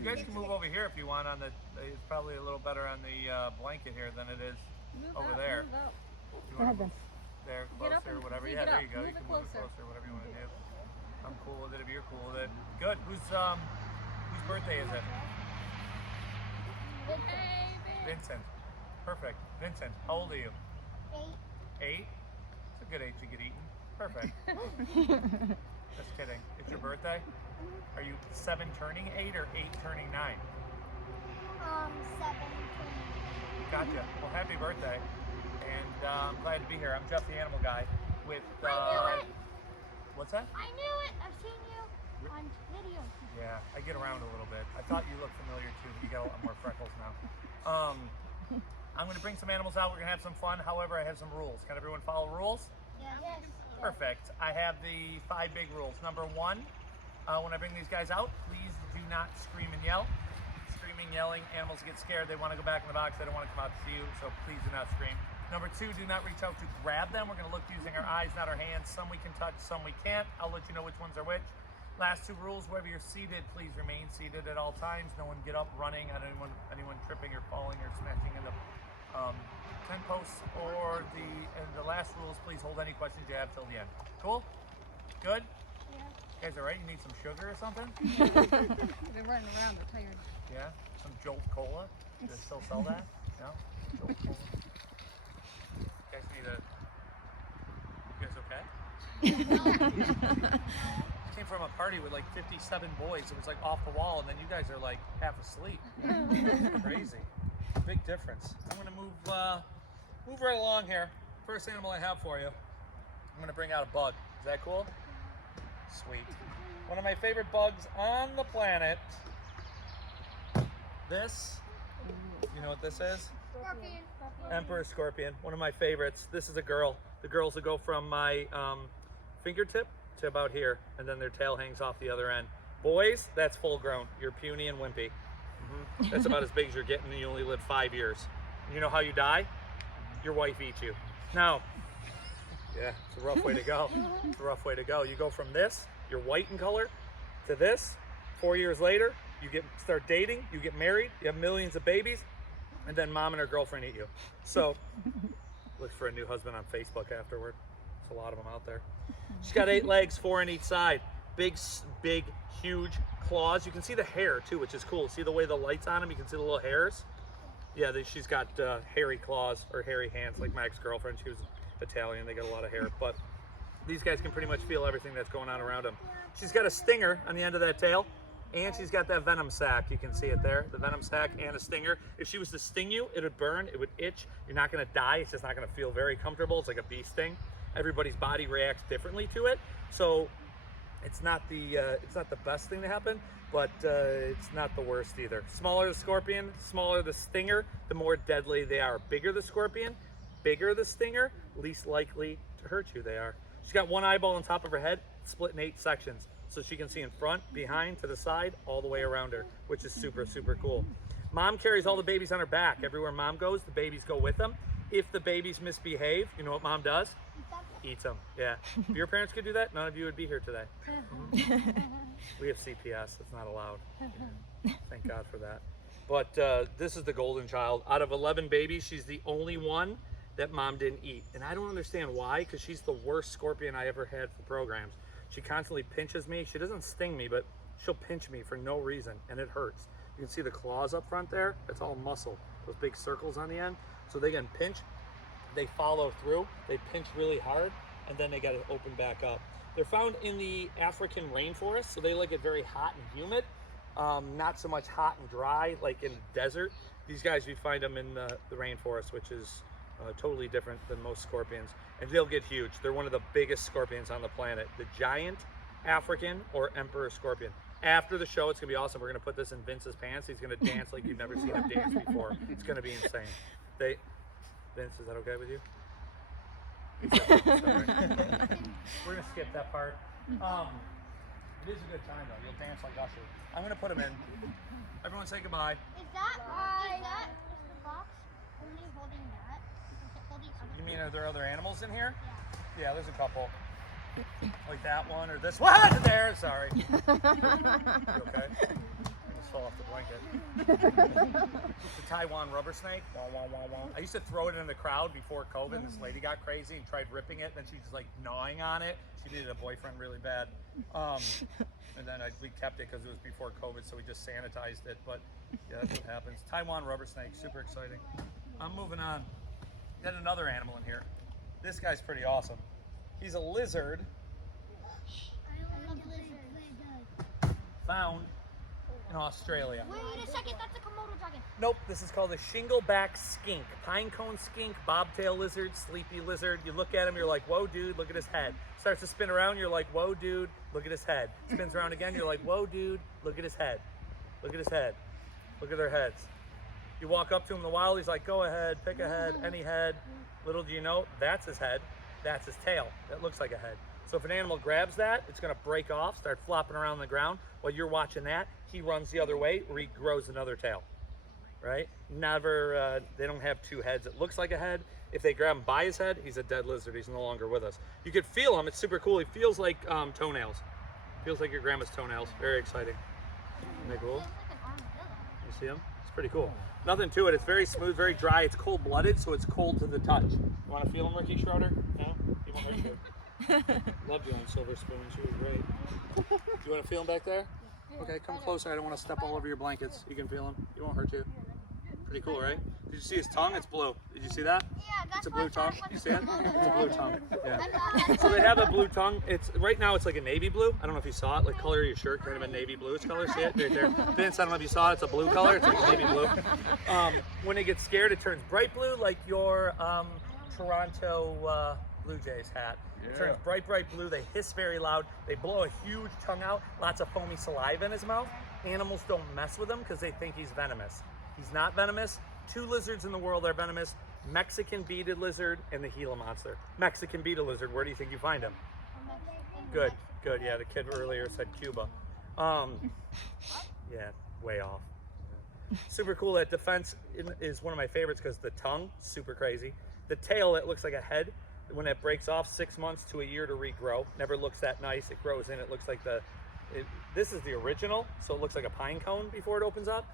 You guys can move over here if you want. On the, it's probably a little better on the blanket here than it is over there. Move up. You want to move there closer, or whatever. Yeah, there you go. Move You can it move it closer. closer, whatever you want to do. I'm cool with it if you're cool with it. Good. Whose birthday is it? Vincent. Perfect. Vincent, how old are you? 8. It's a good age to get eaten. Perfect. Just kidding. It's your birthday? Are you 7 turning 8 or 8 turning 9? 7 Gotcha. Well, happy birthday. And I'm glad to be here. I'm Jeff the Animal Guy with... I knew it! What's that? I knew it! I've seen you on video. Yeah, I get around a little bit. I thought you looked familiar too, but you got a lot more freckles now. I'm going to bring some animals out. We're going to have some fun. However, I have some rules. Can everyone follow rules? Yes. Perfect. I have the 5 big rules. Number 1, when I bring these guys out, please do not scream and yell. Screaming, yelling, animals get scared. They want to go back in the box. They don't want to come out to see you, so please do not scream. Number 2, do not reach out to grab them. We're going to look using our eyes, not our hands. Some we can touch, some we can't. I'll let you know which ones are which. Last 2 rules, wherever you're seated, please remain seated at all times. No one get up running at anyone tripping or falling or smashing into tent posts. Or the last rule is please hold any questions you have till the end. Cool? Good? Yeah. You guys all right? You need some sugar or something? They're running around, they're tired. Yeah? Some Jolt Cola? Do they still sell that? No? Jolt Cola? You guys need You guys okay? I came from a party with like 57 boys. It was like off the wall, and then you guys are like half asleep. It's crazy. Big difference. I'm gonna move right along here. First animal I have for you. I'm gonna bring out a bug. Is that cool? Sweet. One of my favorite bugs on the planet. This. You know what this is? Scorpion. Emperor scorpion. One of my favorites. This is a girl. The girls will go from my fingertip to about here, and then their tail hangs off the other end. Boys, that's full grown. You're puny and wimpy. That's about as big as you're getting, and you only live 5 years. You know how you die? Your wife eats you. Now, yeah, it's a rough way to go. It's a rough way to go. You go from this, you're white in color, to this. 4 years later, you start dating, you get married, you have millions of babies, and then mom and her girlfriend eat you. So, look for a new husband on Facebook afterward. There's a lot of them out there. She's got 8 legs, 4 on each side. Big, huge claws. You can see the hair too, which is cool. See the way the light's on them? You can see the little hairs. Yeah, she's got hairy claws or hairy hands, like my ex-girlfriend. She was Italian. They got a lot of hair, but these guys can pretty much feel everything that's going on around them. She's got a stinger on the end of that tail, and she's got that venom sac. You can see it there, the venom sac and a stinger. If she was to sting you, it would burn, it would itch. You're not going to die. It's just not going to feel very comfortable. It's like a bee sting. Everybody's body reacts differently to it, so it's not the best thing to happen, but it's not the worst either. Smaller the scorpion, smaller the stinger, the more deadly they are. Bigger the scorpion, bigger the stinger, least likely to hurt you they are. She's got 1 eyeball on top of her head, split in 8 sections, so she can see in front, behind, to the side, all the way around her, which is super, super cool. Mom carries all the babies on her back. Everywhere mom goes, the babies go with them. If the babies misbehave, you know what mom does? Eats them. Yeah. If your parents could do that, none of you would be here today. We have CPS. It's not allowed. Yeah. Thank God for that. But this is the golden child. Out of 11 babies, she's the only one that mom didn't eat. And I don't understand why, because she's the worst scorpion I ever had for programs. She constantly pinches me. She doesn't sting me, but she'll pinch me for no reason, and it hurts. You can see the claws up front there. It's all muscle. Those big circles on the end. So they can pinch. They follow through. They pinch really hard, and then they got to open back up. They're found in the African rainforest, so they like it very hot and humid. Not so much hot and dry like in the desert. These guys, you find them in the rainforest, which is totally different than most scorpions. And they'll get huge. They're one of the biggest scorpions on the planet. The giant African or emperor scorpion. After the show, it's gonna be awesome. We're gonna put this in Vince's pants. He's gonna dance like you've never seen him dance before. It's gonna be insane. Vince, is that okay with you? Sorry. We're gonna skip that part. It is a good time though. You'll dance like Usher. I'm gonna put him in. Everyone say goodbye. Is that the box only holding that? Is it holding other You mean are there other animals in here? Yeah. Yeah, there's a couple. Like that one or this one. There, sorry. You okay? fall off the blanket. The Taiwan rubber snake. Wah, wah, wah, wah. I used to throw it in the crowd before COVID. And this lady got crazy and tried ripping it. Then she was like gnawing on it. She needed a boyfriend really bad. And then we kept it because it was before COVID, so we just sanitized it. But yeah, that's what happens. Taiwan rubber snake, super exciting. I'm moving on. Got another animal in here. This guy's pretty awesome. He's a lizard I love lizards. found in Australia. Wait a second, that's a Komodo dragon. Nope, this is called a shingleback skink. Pinecone skink, bobtail lizard, sleepy lizard. You look at him, you're like, whoa, dude, look at his head. Starts to spin around, you're like, whoa, dude, look at his head. Spins around again, you're like, whoa, dude, look at his head. Look at his head. Look at their heads. You walk up to him in the wild, he's like, go ahead, pick a head, any head. Little do you know, that's his head, that's his tail. That looks like a head. So if an animal grabs that, it's gonna break off, start flopping around the ground. While you're watching that, he runs the other way, or he grows another tail, right? Never, they don't have two heads. It looks like a head. If they grab him by his head, he's a dead lizard. He's no longer with us. You could feel him, it's super cool. He feels like toenails. Feels like your grandma's toenails. Very exciting. Isn't that cool? You see him? It's pretty cool. Nothing to it. It's very smooth, very dry. It's cold-blooded, so it's cold to the touch. You want to feel him, Ricky Schroeder? No? You won't hurt you. Loved you on Silver Spoons. You were great. You want to feel him back there? Okay, come closer. I don't want to step all over your blankets. You can feel him. He won't hurt you. Pretty cool, right? Did you see his tongue? It's blue. Did you see that? Yeah, that's It's a blue tongue. You see it? It's a blue tongue. Yeah. That's So they have a blue tongue. It's right now. It's like a navy blue. I don't know if you saw it. Like color of your shirt, kind of a navy bluish color. See it right there? Vince, I don't know if you saw it. It's a blue color. It's like a navy blue. When it gets scared, it turns bright blue, like your Toronto Blue Jays hat. It turns bright blue. They hiss very loud. They blow a huge tongue out. Lots of foamy saliva in his mouth. Animals don't mess with him because they think he's venomous. He's not venomous. Two lizards in the world are venomous: Mexican beaded lizard and the Gila monster. Mexican beaded lizard, where do you think you find him? Good. Yeah, the kid earlier said Cuba. Yeah, way off. Yeah. Super cool. That defense is one of my favorites because the tongue, super crazy. The tail, it looks like a head. When it breaks off, 6 months to a year to regrow. Never looks that nice. It grows in. It looks like this is the original, so it looks like a pine cone before it opens up.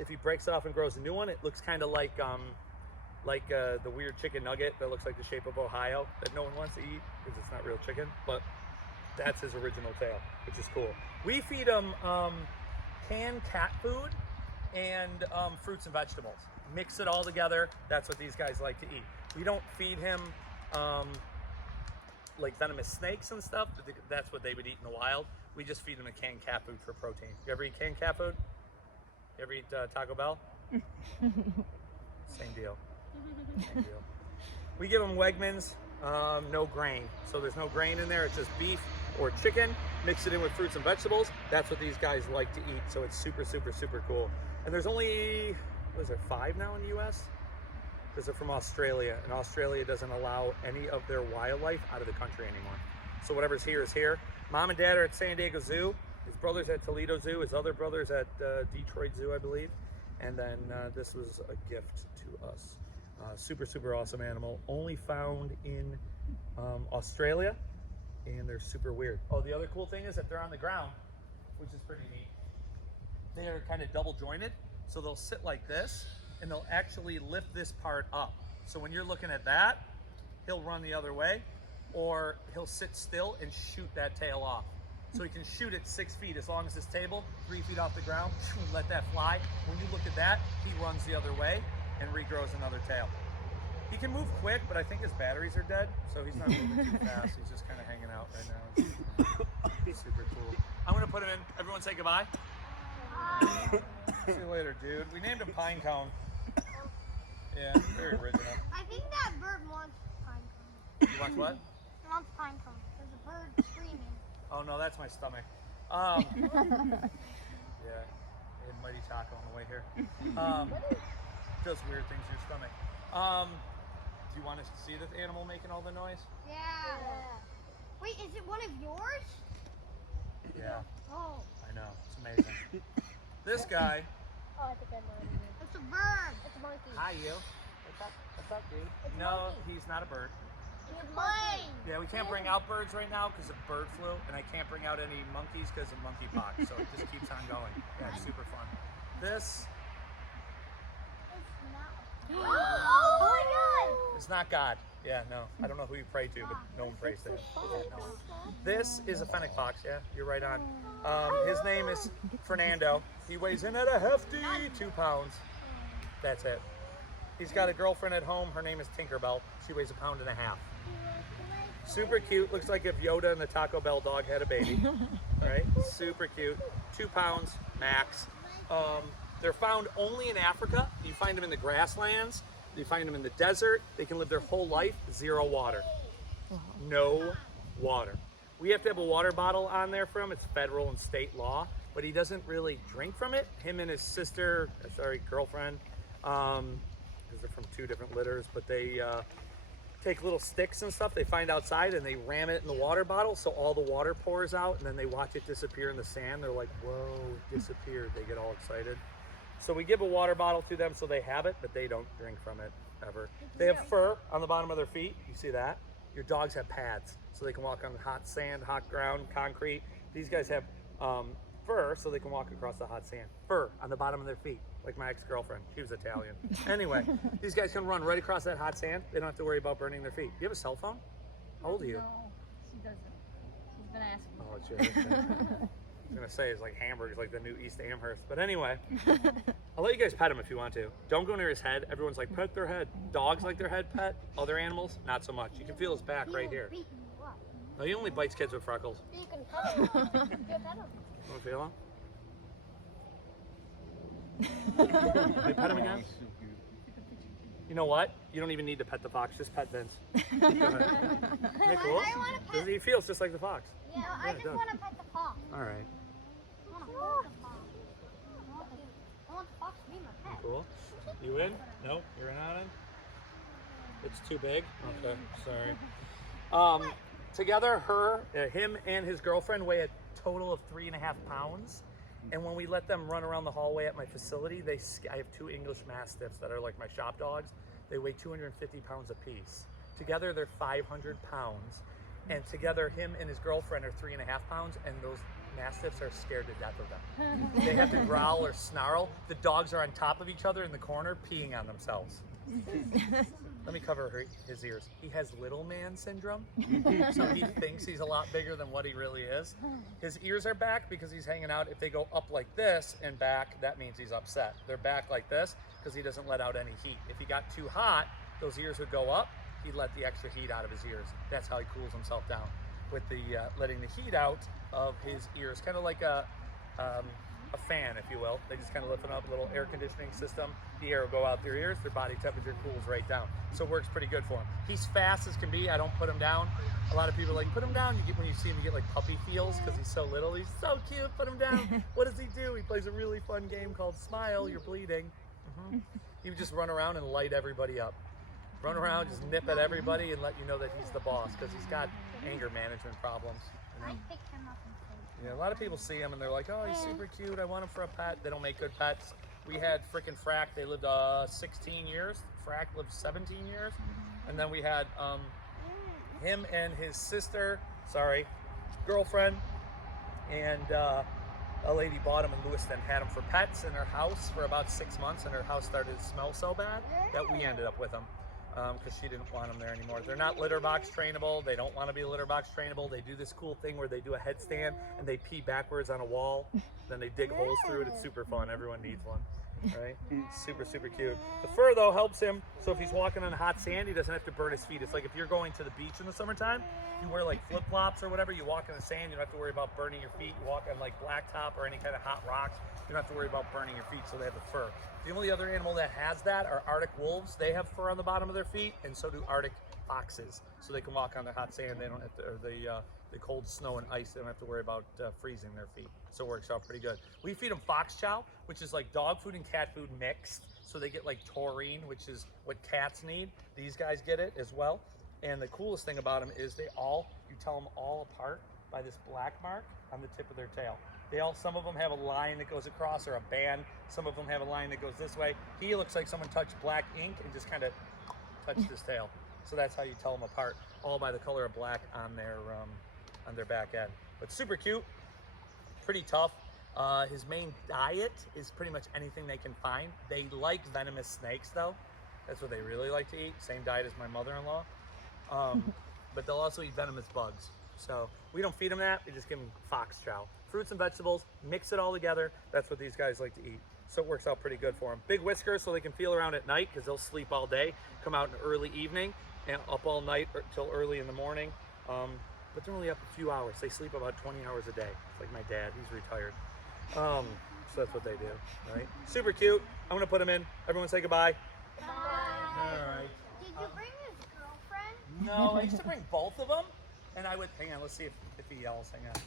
If he breaks off and grows a new one, it looks kind of like the weird chicken nugget that looks like the shape of Ohio that no one wants to eat because it's not real chicken, but that's his original tail, which is cool. We feed him canned cat food and fruits and vegetables. Mix it all together. That's what these guys like to eat. We don't feed him like venomous snakes and stuff. That's what they would eat in the wild. We just feed them a canned cat food for protein. You ever eat canned cat food? You ever eat Taco Bell? Same deal. Same deal. We give them Wegmans, no grain. So there's no grain in there. It's just beef or chicken. Mix it in with fruits and vegetables. That's what these guys like to eat. So it's super, super, super cool. And there's only, what is there, 5 now in the U.S.? Because they're from Australia, and Australia doesn't allow any of their wildlife out of the country anymore. So whatever's here is here. Mom and Dad are at San Diego Zoo. His brother's at Toledo Zoo. His other brother's at Detroit Zoo, I believe. And then this was a gift to us. Super, super awesome animal. Only found in Australia, and they're super weird. Oh, the other cool thing is that they're on the ground, which is pretty neat. They're kind of double jointed, so they'll sit like this, and they'll actually lift this part up. So when you're looking at that, he'll run the other way, or he'll sit still and shoot that tail off. So he can shoot it 6 feet as long as his table, 3 feet off the ground, let that fly. When you look at that, he runs the other way and regrows another tail. He can move quick, but I think his batteries are dead, so he's not moving too fast. He's just kind of hanging out right now. He's super cool. I'm gonna put him in. Everyone say goodbye. See you later, dude. We named him Pinecone. Yeah, very original. I think that bird wants pine cone. You want what? It wants pine cone. There's a bird screaming. Oh no, that's my stomach. Yeah, I had Mighty Taco on the way here. Does weird things to your stomach. Do you want to see this animal making all the noise? Yeah. Wait, is it one of yours? Yeah, Oh. I know. It's amazing. This guy. Oh, I think I know it. It's a bird. It's a monkey. Hi, you. What's up, dude? It's a No, monkey. he's not a bird. Yeah, we can't bring out birds right now because of bird flu, and I can't bring out any monkeys because of monkeypox. So it just keeps on going. Yeah, it's super fun. This Oh my God! is not God. Yeah, no. I don't know who you pray to, but no one prays to him. Yeah, no. This is a fennec fox. Yeah, you're right on. His name is Fernando. He weighs in at a hefty 2 pounds. That's it. He's got a girlfriend at home. Her name is Tinkerbell. She weighs 1.5 pounds. Super cute. Looks like if Yoda and the Taco Bell dog had a baby. Right? Super cute. 2 pounds max. They're found only in Africa. You find them in the grasslands. You find them in the desert. They can live their whole life 0 water. No water. We have to have a water bottle on there for him. It's federal and state law, but he doesn't really drink from it. Him and his sister, girlfriend, because they're from 2 different litters, but they take little sticks and stuff they find outside and they ram it in the water bottle so all the water pours out, and then they watch it disappear in the sand. They're like, whoa, it disappeared. They get all excited. So we give a water bottle to them so they have it, but they don't drink from it ever. They have fur on the bottom of their feet. You see that? Your dogs have pads so they can walk on hot sand, hot ground, concrete. These guys have fur so they can walk across the hot sand. Fur on the bottom of their feet, like my ex-girlfriend. She was Italian. Anyway, these guys can run right across that hot sand. They don't have to worry about burning their feet. You have a cell phone? How old are you? No, she doesn't. She's been asking. Oh, it's yours. I was gonna say it's like hamburgers, like the new East Amherst. But anyway, I'll let you guys pet him if you want to. Don't go near his head. Everyone's like, pet their head. Dogs like their head pet. Other animals, not so much. You can feel his back right here. No, he only bites kids with freckles. You can pet him. You can pet him. Want to feel him? Can I pet him again? You know what? You don't even need to pet the fox. Just pet Vince. Go ahead. Isn't that cool? I wanna pet- He feels just like the fox. Yeah, Yeah, I it just does. want to pet the fox. All right. I want to pet the fox. I want the fox to be my pet. Cool. You in? No, you're not in. It's too big. Okay, sorry. Together, him and his girlfriend weigh a total of 3.5 pounds. And when we let them run around the hallway at my facility, I have 2 English Mastiffs that are like my shop dogs. They weigh 250 pounds apiece. Together, they're 500 pounds. And together, him and his girlfriend are 3.5 pounds, and those Mastiffs are scared to death of them. They have to growl or snarl. The dogs are on top of each other in the corner, peeing on themselves. Let me cover his ears. He has little man syndrome, so he thinks he's a lot bigger than what he really is. His ears are back because he's hanging out. If they go up like this and back, that means he's upset. They're back like this because he doesn't let out any heat. If he got too hot, those ears would go up. He'd let the extra heat out of his ears. That's how he cools himself down, with the letting the heat out of his ears, kind of like a fan, if you will. They just kind of lift it up, a little air conditioning system. The air will go out their ears, their body temperature cools right down. So it works pretty good for him. He's fast as can be. I don't put him down. A lot of people are like, put him down. When you see him, you get like puppy feels because he's so little. He's so cute, put him down. What does he do? He plays a really fun game called Smile, You're Bleeding. He would just run around and light everybody up. Run around, just nip at everybody and let you know that he's the boss because he's got anger management problems. I picked him up and played. Yeah, a lot of people see him and they're like, oh, he's super cute. I want him for a pet. They don't make good pets. We had frickin' Frack. They lived 16 years. Frack lived 17 years. And then we had him and his sister, girlfriend, and a lady bought him in Lewiston, had him for pets in her house for about 6 months, and her house started to smell so bad that we ended up with him. Because she didn't want them there anymore. They're not litter box trainable. They don't want to be litter box trainable. They do this cool thing where they do a headstand and they pee backwards on a wall. Then they dig holes through it. It's super fun. Everyone needs one, right? Super, super cute. The fur, though, helps him. So if he's walking on hot sand, he doesn't have to burn his feet. It's like if you're going to the beach in the summertime, you wear like flip-flops or whatever, you walk in the sand, you don't have to worry about burning your feet. You walk on like blacktop or any kind of hot rocks, you don't have to worry about burning your feet, so they have the fur. The only other animal that has that are Arctic wolves. They have fur on the bottom of their feet, and so do Arctic foxes. So they can walk on the hot sand. They don't have to, or the cold snow and ice. They don't have to worry about freezing their feet. So it works out pretty good. We feed them fox chow, which is like dog food and cat food mixed. So they get like taurine, which is what cats need. These guys get it as well. And the coolest thing about them is you tell them all apart by this black mark on the tip of their tail. Some of them have a line that goes across or a band. Some of them have a line that goes this way. He looks like someone touched black ink and just kind of touched his tail. So that's how you tell them apart, all by the color of black on their back end. But super cute, pretty tough. His main diet is pretty much anything they can find. They like venomous snakes though. That's what they really like to eat. Same diet as my mother-in-law. But they'll also eat venomous bugs. So we don't feed them that, we just give them fox chow. Fruits and vegetables, mix it all together. That's what these guys like to eat. So it works out pretty good for them. Big whiskers so they can feel around at night because they'll sleep all day, come out in early evening and up all night till early in the morning. But they're only up a few hours. They sleep about 20 hours a day. It's like my dad, he's retired. So that's what they do, right? Super cute. I'm gonna put them in. Everyone say goodbye. Bye. All right. Did you bring his girlfriend? No, I used to bring both of them. And I would, hang on, let's see if he yells, hang on.